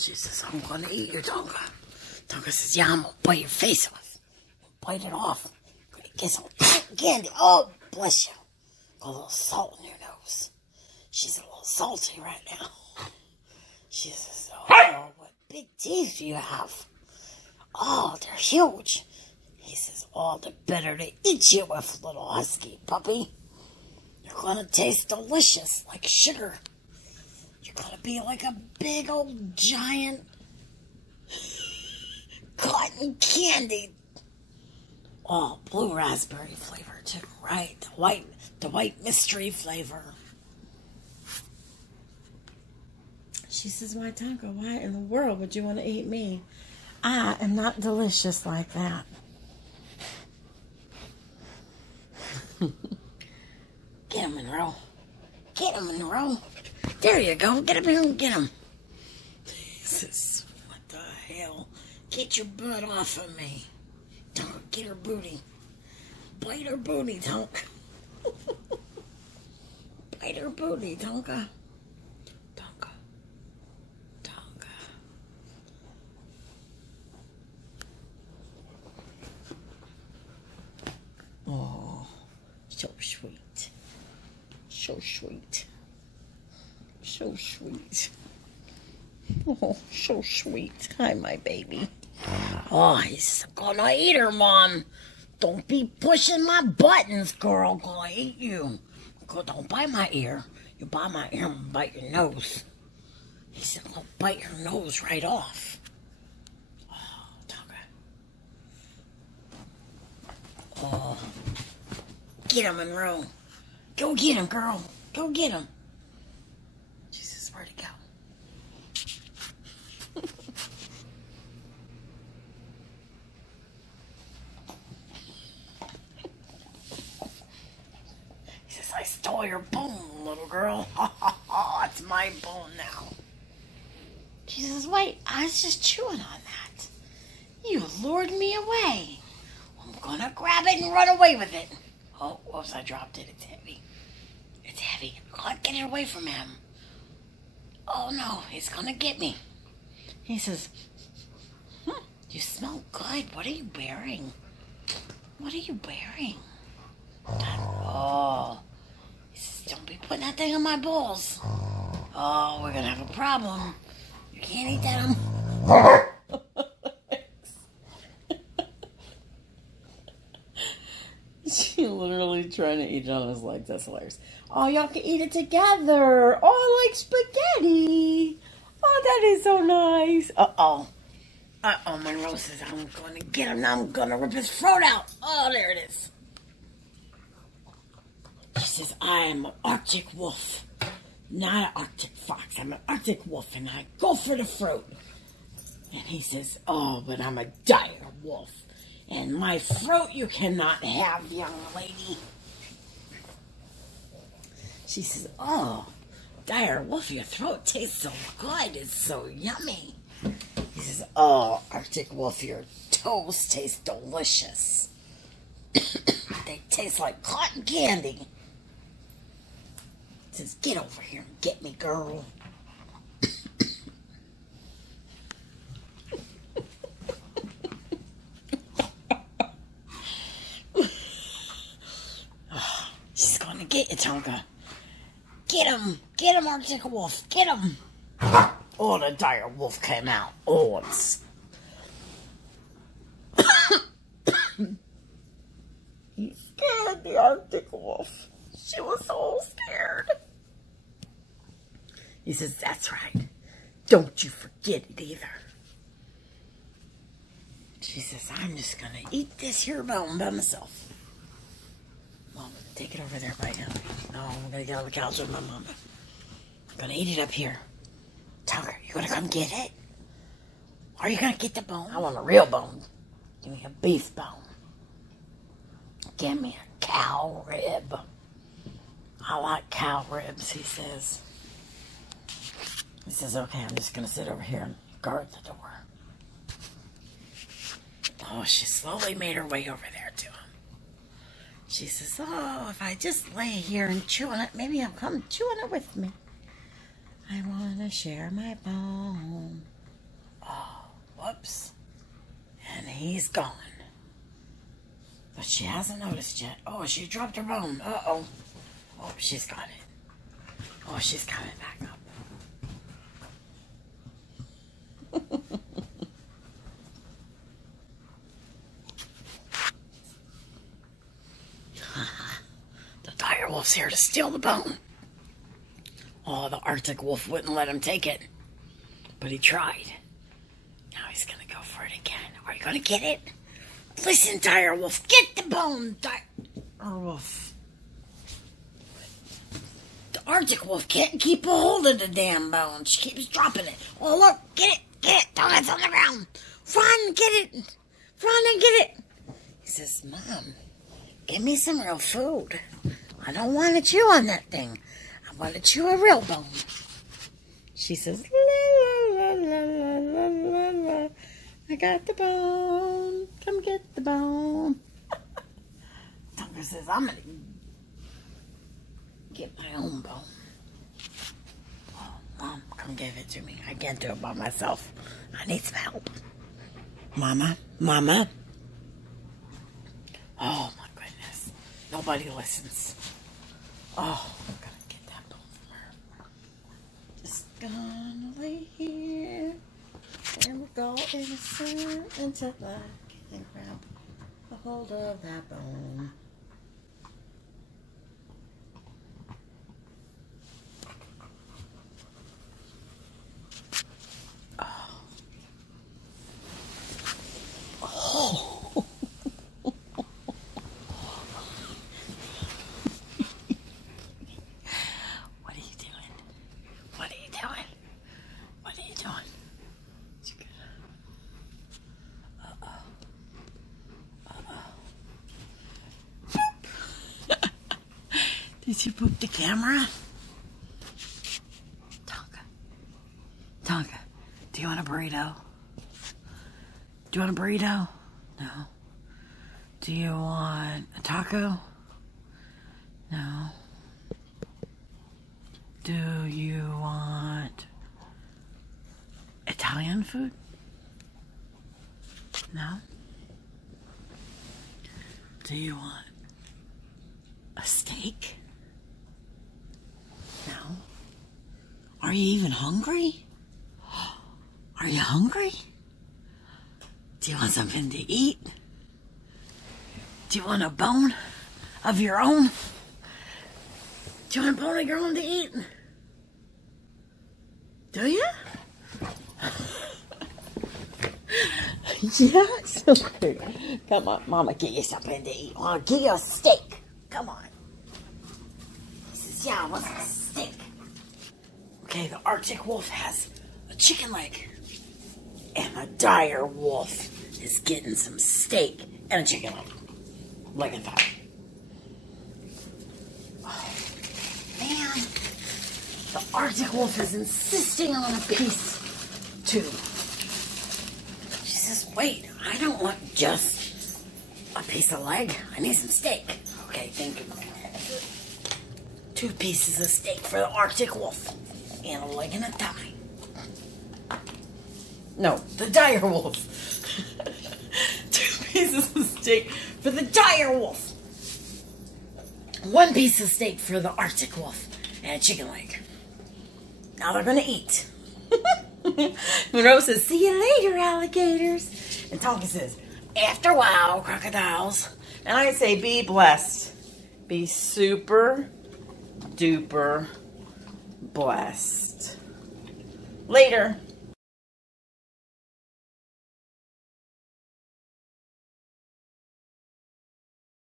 She says, I'm going to eat you, Tonka. Tonka says, yeah, I'm going to bite your face off. Bite it off. I'm going to get some cotton candy. Oh, bless you. Got a little salt in your nose. She's a little salty right now. She says, oh, what big teeth do you have? Oh, they're huge. He says, oh, the better to eat you with, little husky puppy. You're going to taste delicious, like sugar. You're going to be like a big old giant cotton candy. Oh, blue raspberry flavor too, right? The white mystery flavor. She says, why, Tonka, why in the world would you want to eat me? I am not delicious like that. Get him, Monroe. Get him, Monroe. There you go. Get him here and get him. He says, what the hell? Get your butt off of me. Tonka, get her booty. Bite her booty, Tonka. Bite her booty, Tonka. Tonka. Tonka. Oh, so sweet. So sweet. So sweet. Oh, so sweet. Hi, my baby. Oh, he's gonna eat her, Mom. Don't be pushing my buttons, girl. Gonna eat you. Girl, don't bite my ear. You bite my ear, I'm gonna bite your nose. He said, I'll bite your nose right off. Oh, Tonka. Oh. Get him, Monroe. Go get him, girl. Go get him. Jesus, where'd he go? He says, I stole your bone, little girl. It's my bone now. She says, wait, I was just chewing on that. You lured me away. I'm gonna grab it and run away with it. Oh, whoops, I dropped it. It's heavy. It's heavy. I can't get it away from him. Oh, no, he's gonna get me. He says, you smell good. What are you wearing? What are you wearing? Oh. He says, don't be putting that thing on my balls. Oh, we're gonna have a problem. You can't eat that. She literally trying to eat it on his legs. That's hilarious. Oh, y'all can eat it together. Oh, like spaghetti. Oh, that is so nice. Uh-oh. Uh-oh, Monroe says, I'm going to get him. Now I'm going to rip his throat out. Oh, there it is. She says, I am an Arctic wolf. Not an Arctic fox. I'm an Arctic wolf, and I go for the throat. And he says, oh, but I'm a dire wolf. And my throat you cannot have, young lady. She says, oh, dire wolf, your throat tastes so good. It's so yummy. He says, oh, Arctic wolf, your toes taste delicious. They taste like cotton candy. He says, get over here and get me, girl. She's gonna get you, Tonka. Get him, Arctic wolf, get him. Oh, the dire wolf came out. Oh, it's... He scared the Arctic wolf. She was so scared. He says, that's right. Don't you forget it either. She says, I'm just gonna eat this here bone by myself. Mom, take it over there by him. No, I'm gonna get on the couch with my mama. I'm gonna eat it up here. Tonka, you gonna come get it? Or are you gonna get the bone? I want a real bone. Give me a beef bone. Give me a cow rib. I like cow ribs, he says. He says, okay, I'm just gonna sit over here and guard the door. Oh, she slowly made her way over there to him. She says, oh, if I just lay here and chew on it, maybe he'll come chewing it with me. I want to share my bone. Whoops. And he's gone. But she hasn't noticed yet. Oh, she dropped her bone. Uh-oh. Oh, she's got it. Oh, she's coming back up. The dire wolf's here to steal the bone. Oh, the Arctic wolf wouldn't let him take it. But he tried. Now he's gonna go for it again. Are you gonna get it? Listen, dire wolf, get the bone, dire wolf. The Arctic wolf can't keep a hold of the damn bone. She keeps dropping it. Oh, look, get it, Tonka's on the ground. Run, get it. Run and get it. He says, Mom, give me some real food. I don't want to chew on that thing. I want to chew a real bone. She says, la, la, la, la, la, la, la. I got the bone. Come get the bone. Tonka says, I'm going to get my own bone. Oh, Mom, come give it to me. I can't do it by myself. I need some help. Mama, Mama. Oh, my goodness. Nobody listens. Oh, I'm going to get that bone from her. Just gonna lay here. And we'll go innocent until I can grab a hold of that bone. Oh. Oh. What are you doing? What are you doing? What are you doing? Did you poop the camera? Tonka, do you want a burrito? Do you want a burrito? No. Do you want a taco? No. Do you want Italian food? No. Do you want a steak? No. Are you even hungry? Are you hungry? Do you want something to eat? Do you want a bone of your own? Do you want a bone of your own to eat? Do you? Yes. Okay. Come on, Mama, get you something to eat. I'll give you a steak. Come on. He says, yeah, I want some steak. Okay, the Arctic wolf has a chicken leg. And the dire wolf is getting some steak and a chicken leg. Like a thigh. Oh, man. The Arctic wolf is insisting on a piece, too. She says, wait, I don't want just a piece of leg. I need some steak. Okay, thank you. 2 pieces of steak for the Arctic wolf. And a leg and a thigh. No, the dire wolf. 2 pieces of steak for the dire wolf. 1 piece of steak for the Arctic wolf. And a chicken leg. Now they're gonna eat. Monroe says, see you later, alligators. And Tonka says, after a while, crocodiles. And I say, be blessed. Be super duper blessed. Later.